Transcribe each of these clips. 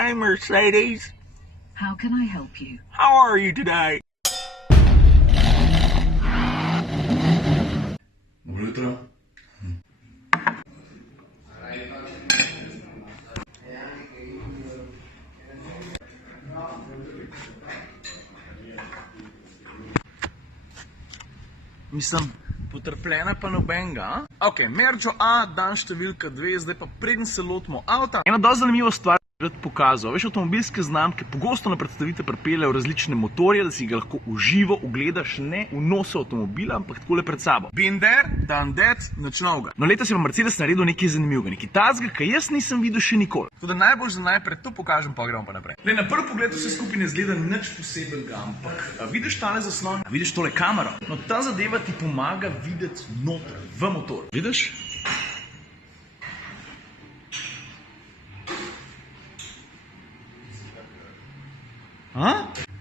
Hey, Mercedes. How can I help you? How are you today? Dobro jutro. Mislim, potrpljena pa nobenga, a? Ok, Merčo A, dan številka 2, zdaj pa preden se lotimo avta. Ena dosti zanimiva stvar bi rad pokazal. Veš, avtomobilske znamke pogosto na predstavitve pripeljejo različne motorje, da si ga lahko v živo ogledaš ne v nosu avtomobila, ampak takole pred sabo. Been there, done that, nič novega. No, letos je pa Mercedes naredil nekaj zanimivega, nekaj tazga, ki jaz nisem videl še nikoli. Tako da najbolj za najprej to pokažem, pa gremo pa naprej. Lej, na prvi pogled vse skupaj ne zgleda nič posebnega, ampak vidiš tale zaslon, vidiš tole kamero. No, ta zadeva ti pomaga videti noter, v motor. Vidiš?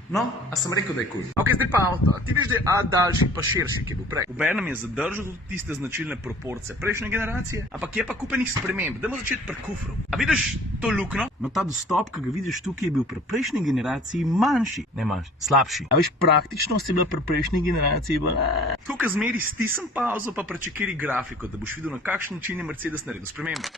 No, a sem rekel, da je kul. Ok, zdaj pa avto. Ti veš, da je A daljši pa širši, ki je bil prej. Obenem je zadržal tudi tiste značilne proporcije prejšnje generacije, ampak je pa kupenih sprememb. Dajmo začeti pri kufru. A vidiš to luknjo? No, ta dostop, ki ga vidiš tukaj, je bil pri prejšnji generaciji manjši. Ne manjši, slabši. A veš, praktičnost je bila pri prejšnji generaciji tukaj zmeri stisnem pauzo pa prečekiri grafiko, da boš videl, na kakšen način je Mercedes naredil spremembe.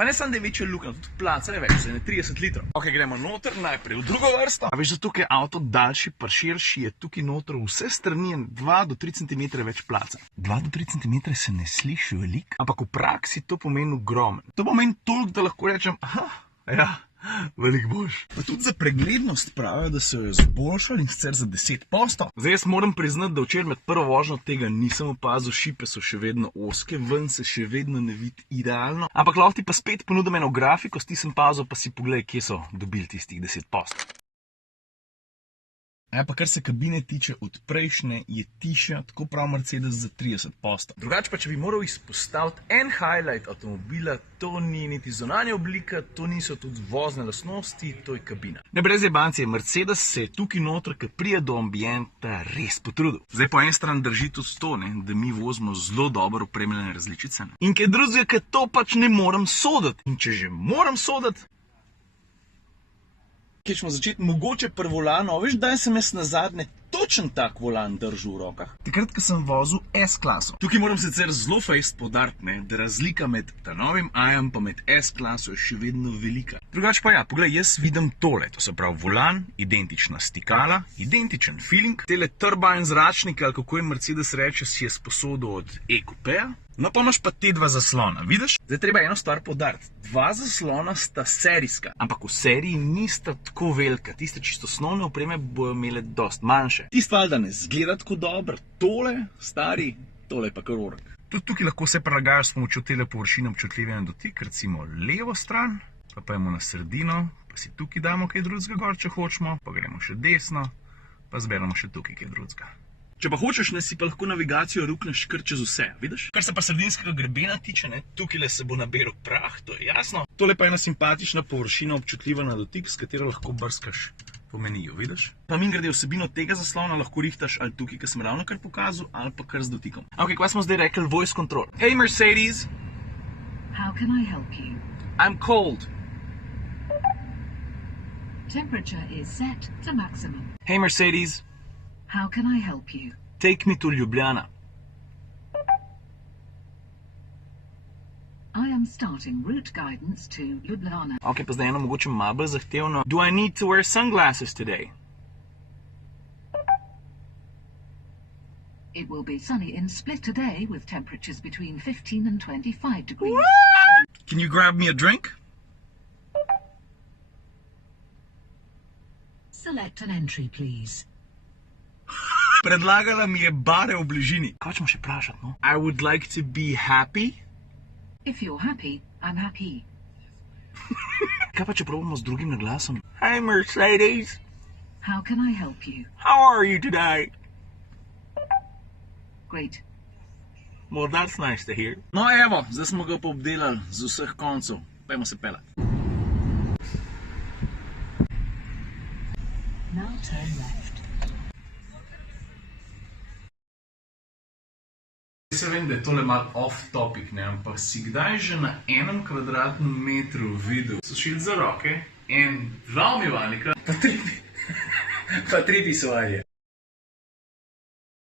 Pa ne samo, da je večja luknja, tudi placa je več, zdaj ne 30 litrov. Ok, gremo noter najprej v drugo vrsto. A veš, zato, ker je avto daljši pa širši, je tukaj noter vse strani 2 do 3 cm več placa. 2 do 3 cm se ne sliši veliko, ampak v praksi to pomeni ogromen. To pomeni toliko, da lahko rečem, ja, veliko boljš. Pa tudi za preglednost pravijo, da so jo izboljšali in sicer za 10%. Zdaj jaz moram priznati, da včeraj med prvo vožnjo tega nisem opazil, šipe so še vedno ozke, ven se še vedno ne vidi idealno. Ampak lahko ti pa spet ponudim eno grafiko, stisnem pauzo pa si pogledaj, kje so dobili tistih 10%. Pa kar se kabine tiče, od prejšnje je tišja, tako prav Mercedes za 30%. Drugače pa, če bi moral izpostaviti en highlight avtomobila, to ni niti zunanja oblika, to niso tudi vozne lastnosti, to je kabina. Ne, brez jebancije, Mercedes se je tukaj noter, ki prije do ambienta, res potrudil. Zdaj po en stran drži tudi to, da mi vozimo zelo dobro opremljene različice. In kaj drugega, ker to pač ne morem soditi. In če že moram soditi, kje smo začeti, mogoče pri volanu, veš, daj sem jaz nazadnje točen tak volan držal v rokah. Takrat, ko sem vozil S-klaso. Tukaj moram sicer zelo fejst poudariti, da razlika med ta novim A-jem pa med S-klaso je še vedno velika. Drugače pa ja, poglej, jaz vidim tole, to se pravi volan, identična stikala, identičen feeling, tele turbine zračnike, ali kako je Mercedes reče, si je sposodil od E-coupeja. No, pa imaš pa te dva zaslona, vidiš? Zdaj treba eno stvar poudariti. Dva zaslona sta serijska, ampak v seriji nista tako velika. Tiste čisto osnovne opreme bojo imele dosti manjše. Tisto valjda ne zgleda tako dobro. Tole, stari, tole je pa kar orek. Tudi tukaj lahko se prilagajaš s pomočjo tele površine občutljive na dotik, recimo levo stran, pa pojmo na sredino, pa si tukaj damo kaj drugega gor, če hočemo, pa gremo še desno, pa zberemo še tukaj kaj drugega. Če pa hočeš, si pa lahko navigacijo rukneš kar čez vse, vidiš? Kar se pa sredinskega grebena tiče, tukaj se bo naberal prah, to je jasno. Tole pa je ena simpatična površina občutljiva na dotik, s katero lahko brskaš po meniju, vidiš? Pa mimogrede vsebino tega zaslona lahko rihtaš ali tukaj, ki sem ravno kar pokazal, ali pa kar z dotikom. Ok, kva smo zdaj rekli? Voice control. Hey Mercedes! How can I help you? I'm cold. Temperature is set to maximum. Hey Mercedes! How can I help you? Take me to Ljubljana. I am starting route guidance to Ljubljana. Ok, pa zdaj eno mogoče malo bolj zahtevno. Do I need to wear sunglasses today? It will be sunny in Split today with temperatures between 15 and 25 degrees. Can you grab me a drink? Select an entry, please. Predlagala mi je bare v bližini. Kaj ćemo še vprašati, no? I would like to be happy. If you're happy, I'm happy. Kaj pa če probamo z drugim naglasom? Hey Mercedes! How can I help you? How are you today? Great. Well, that's nice to hear. No evo, zdaj smo ga pa obdelali z vseh koncev. Pejmo se pelat. Now turn left. Se vem, da je tole malo off-topic, ne, ampak si kdaj že na 1 kvadratnem metru videl sušilec za roke, 2 umivalnika, pa 3 pisovanje.